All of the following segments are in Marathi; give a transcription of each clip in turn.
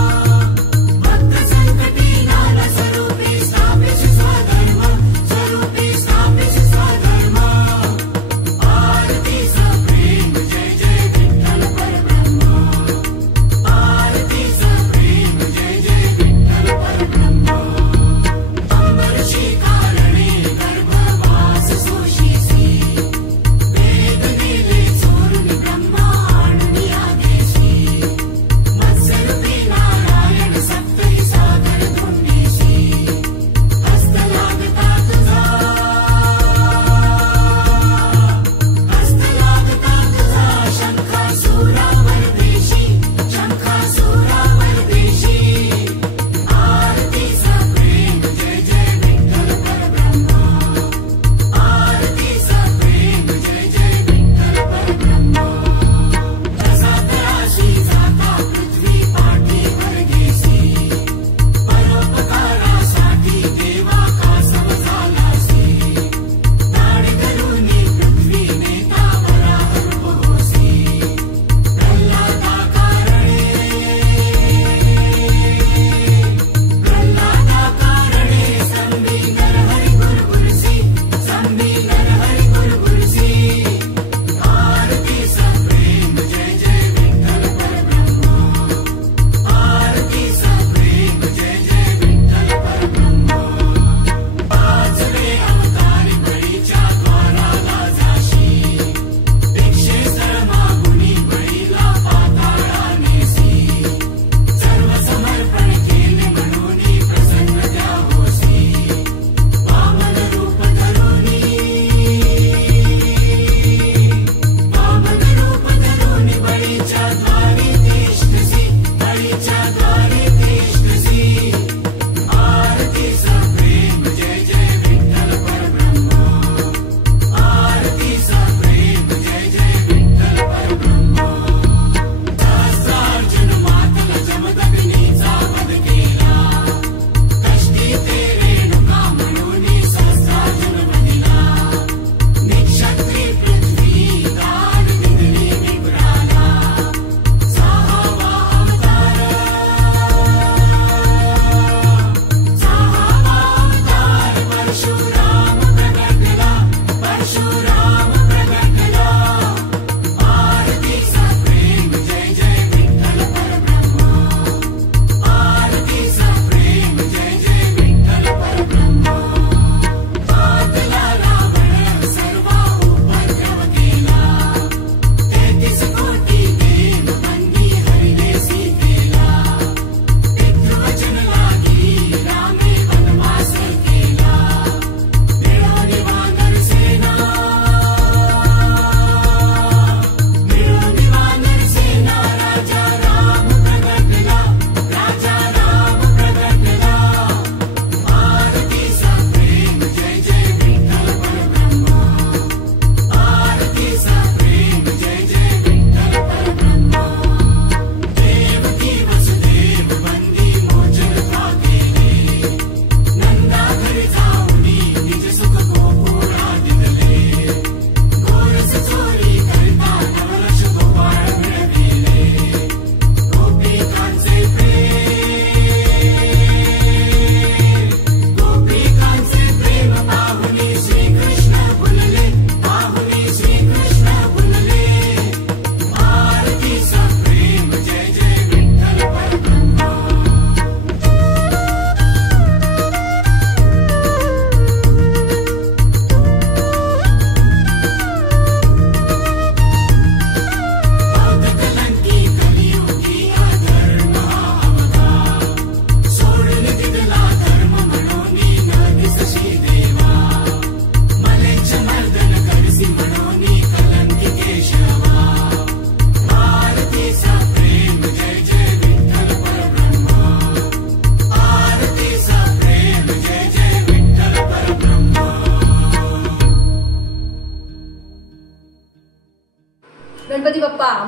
भक्त संकटी नाना स्वरूपी स्थापित स्वधर्म स्वरूपी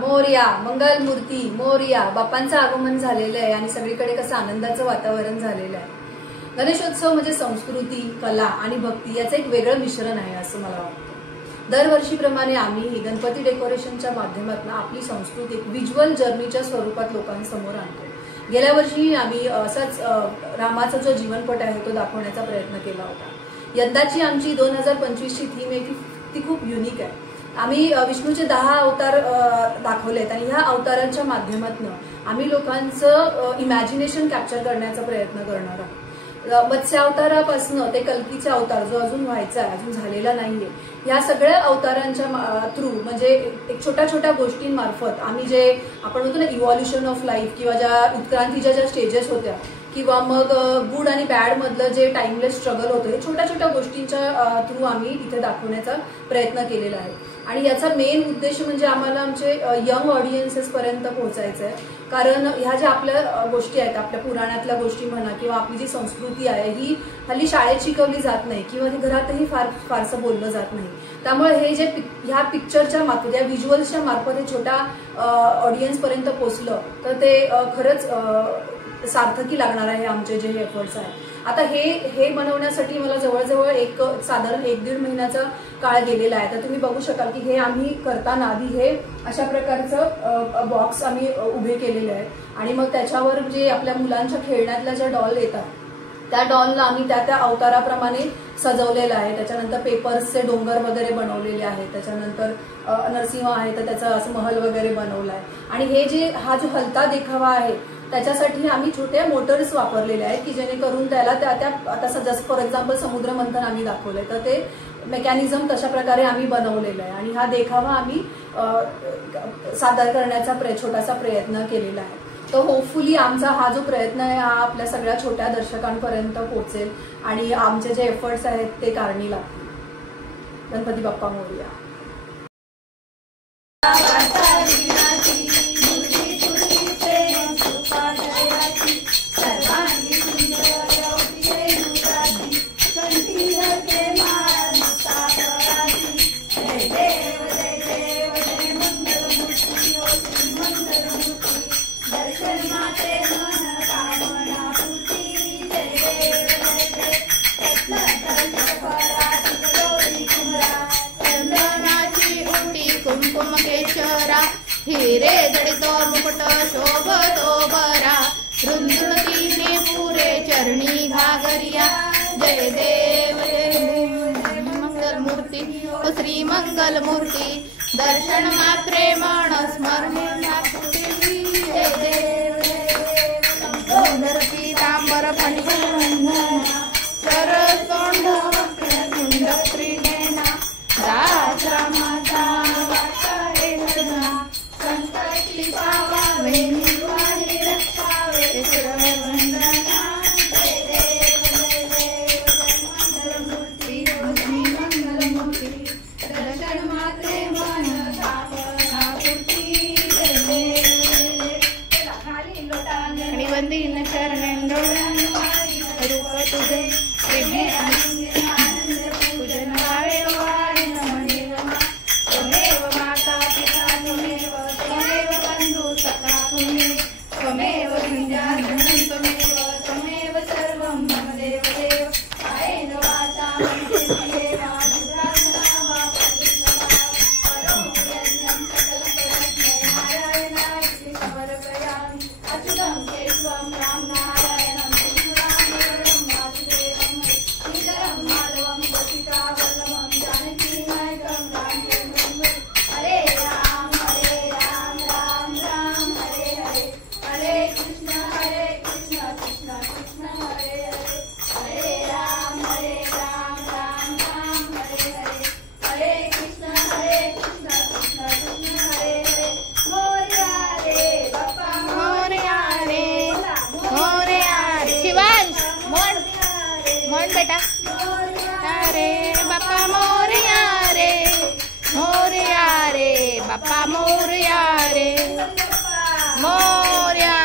मोरया, मंगलमूर्ती मोरया. बाप्पांचं आगमन झालेलं आहे आणि सगळीकडे कसं आनंदाचं वातावरण झालेलं आहे. गणेशोत्सव म्हणजे संस्कृती, कला आणि भक्ती याचं एक वेगळं मिश्रण आहे असं मला वाटतं. दरवर्षीप्रमाणे आम्ही गणपती डेकोरेशनच्या माध्यमातून आपली संस्कृती एक व्हिज्युअल जर्नीच्या स्वरूपात लोकांसमोर आणतो. गेल्या वर्षी आम्ही असाच रामाचा जो जीवनपट आहे तो दाखवण्याचा प्रयत्न केला होता. यंदाची आमची 2025ची थीम आहे ती खूप युनिक आहे. आम्ही विष्णूचे 10 अवतार दाखवलेत आणि ह्या अवतारांच्या माध्यमातून आम्ही लोकांचं इमॅजिनेशन कॅप्चर करण्याचा प्रयत्न करणार आहोत. मत्स्य अवतारापासून ते कल्कीचे अवतार जो अजून व्हायचा आहे, अजून झालेला नाहीये, या सगळ्या अवतारांच्या थ्रू म्हणजे एक छोट्या छोट्या गोष्टींमार्फत आम्ही जे आपण म्हणतो ना इव्हॉल्युशन ऑफ लाईफ किंवा ज्या उत्क्रांतीच्या ज्या स्टेजेस होत्या किंवा मग गुड आणि बॅड मधलं जे टाइमलेस स्ट्रगल होतं हे छोट्या छोट्या गोष्टींच्या थ्रू आम्ही इथे दाखवण्याचा प्रयत्न केलेला आहे. आणि याचा मेन उद्देश म्हणजे आम्हाला आमचे यंग ऑडियन्सेस पर्यंत पोहोचायचं आहे. कारण ह्या ज्या आपल्या गोष्टी आहेत, आपल्या पुराणातल्या गोष्टी म्हणा किंवा आपली जी संस्कृती आहे ही हल्ली शाळेत शिकवली जात नाही किंवा ती घरातही फारसं बोललं जात नाही. त्यामुळे हे जे ह्या पिक्चरच्या मार्फत या व्हिज्युअल्सच्या मार्फत हे छोट्या ऑडियन्स पर्यंत पोहोचलं तर ते खरंच सार्थकी लागणार आहे आमचे जे एफर्ट्स आहेत. आता हे बनवण्यासाठी मला जवळजवळ साधारण 1-1.5 महिन्याचा काळ गेलेला आहे. तर तुम्ही बघू शकाल की हे आम्ही करताना आधी हे अशा प्रकारचं बॉक्स आम्ही उभे केलेले आहेत आणि मग त्याच्यावर जे आपल्या मुलांच्या खेळण्यातल्या ज्या डॉल येतात त्या डॉलला आम्ही त्या अवताराप्रमाणे सजवलेलं आहे. त्याच्यानंतर पेपर्सचे डोंगर वगैरे बनवलेले आहेत. त्याच्यानंतर नरसिंह आहे तर त्याचा असं महल वगैरे बनवला आहे. आणि हे हा जो हलता देखावा आहे त्याच्यासाठी आम्ही छोटे मोटर्स वापरलेले आहेत की जेणेकरून त्याला आता जसं फॉर एक्झाम्पल समुद्र मंथन आम्ही दाखवलंय तर ते मेकॅनिझम तशा प्रकारे आम्ही बनवलेलं आहे. आणि हा देखावा आम्ही सादर करण्याचा छोटासा प्रयत्न केलेला आहे. तर होपफुली आमचा हा जो प्रयत्न आहे हा आपल्या सगळ्या छोट्या दर्शकांपर्यंत पोहोचेल आणि आमचे जे एफर्ट्स आहेत ते कारणी लागतील. गणपती बाप्पा मोरया. हिरे जडितो मुकुट शोभतो बरा रुंदुकीने पुरे चरणी घागरिया. जय देव जय मंगलमूर्ती ओ श्री मंगलमूर्ती दर्शन मात्रे मन स्मरणे. जय देव सुंदर पीतांबर फणिवंदना सरसोंड कुंड त्रिनेना दाश्रमाचा संकटी पावावे निवारी रक्षावे वंदना. जय देव जय देव जय मंगलमूर्ती श्री मंगलमूर्ती दर्शन मात्रे मन पूर्ती. जय देव खाली लोटाने आणि वंदीन शरणेंद्र रूप तुझे प्रेमे आनंद पूजन गावे वारी नमदेव त्वमेव माता पिता त्वमेव बंधु सखा त्वमेव विद्याधरं त्वमेव सर्वं मम देव देव. कायेन वाचा मनसेन वा बुद्ध्यात्मना वा करोम्यन्नं सकलकलज्ञ नारायणाय समर्पयामि. अच्युतं केशवं राम नारायणं कृष्णं वासुदेवं श्रीधरं माधवं वसिता वल्लभं जानकी नायकं रामचन्द्रं. हरे राम राम राम हरे हरे हरे कृष्ण कृष्ण कृष्ण हरे हरे हरे राम राम राम हरे हरे हरे कृष्ण कृष्ण कृष्ण हरे हरे. मोरया रे बाप्पा मोरया रे मोरया रे. शिवांश मोन बेटा रे बाप्पा मोरया रे मोरया रे बाप्पा मोरया रे मोरया